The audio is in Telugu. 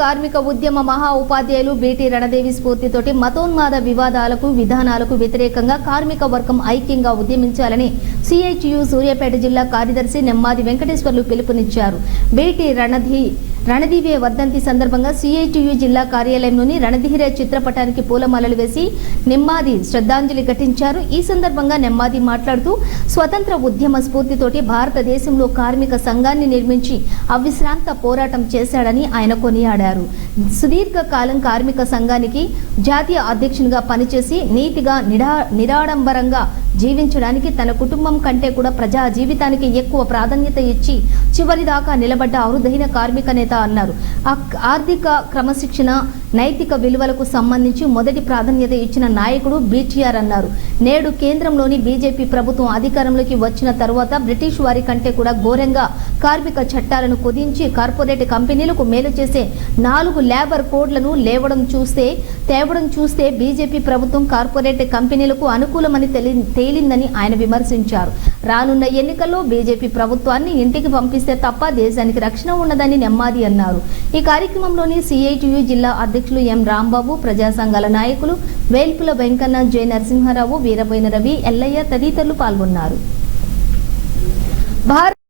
కార్మిక ఉద్యమ మహా ఉపాధ్యాయులు బీటీ రణదేవి స్ఫూర్తితోటి మతోన్మాద వివాదాలకు విధానాలకు వ్యతిరేకంగా కార్మిక వర్గం ఐక్యంగా ఉద్యమించాలని సిహెచ్యు సూర్యాపేట జిల్లా కార్యదర్శి నెమ్మాది వెంకటేశ్వర్లు పిలుపునిచ్చారు. బీటీ రణధి రణదీవే వర్ధంతి సందర్భంగా సిఐటియు జిల్లా కార్యాలయంలోని రణధీర చిత్రపటానికి పూలమాలలు వేసి నెమ్మాది శ్రద్ధాంజలి ఘటించారు. ఈ సందర్భంగా నెమ్మాది మాట్లాడుతూ స్వతంత్ర ఉద్యమ స్ఫూర్తితోటి భారతదేశంలో కార్మిక సంఘాన్ని నిర్మించి అవిశ్రాంత పోరాటం చేశాడని ఆయన కొనియాడారు. సుదీర్ఘ కాలం కార్మిక సంఘానికి జాతీయ అధ్యక్షునిగా పనిచేసి నీతిగా నిడా నిరాడంబరంగా జీవించడానికి తన కుటుంబం కంటే కూడా ప్రజా జీవితానికి ఎక్కువ ప్రాధాన్యత ఇచ్చి చివరిదాకా నిలబడ్డ అరుదైన కార్మిక నేత అన్నారు. ఆర్థిక క్రమశిక్షణ నైతిక విలువలకు సంబంధించి మొదటి ప్రాధాన్యత ఇచ్చిన నాయకుడు బీటీఆర్ అన్నారు. నేడు కేంద్రంలోని బీజేపీ ప్రభుత్వం అధికారంలోకి వచ్చిన తరువాత బ్రిటిష్ వారి కంటే కూడా ఘోరంగా కార్మిక చట్టాలను కుదించి కార్పొరేట్ కంపెనీలకు మేలు చేసే నాలుగు లేబర్ కోడ్లను లేవడం చూస్తే తేవడం చూస్తే బీజేపీ ప్రభుత్వం కార్పొరేట్ కంపెనీలకు అనుకూలమని తెలి- తేలిందని ఆయన విమర్శించారు. రానున్న ఎన్నికల్లో బీజేపీ ప్రభుత్వాన్ని ఇంటికి పంపిస్తే తప్ప దేశానికి రక్షణ ఉండదని నెమ్మాది అన్నారు. ఈ కార్యక్రమంలోని సిఐటియు జిల్లా అధ్యక్షులు ఎం రాంబాబు ప్రజా సంఘాల నాయకులు వేల్పుల వెంకన్న జె నరసింహారావు వీరబోయిన రవి ఎల్లయ్య తదితరులు పాల్గొన్నారు. భారత్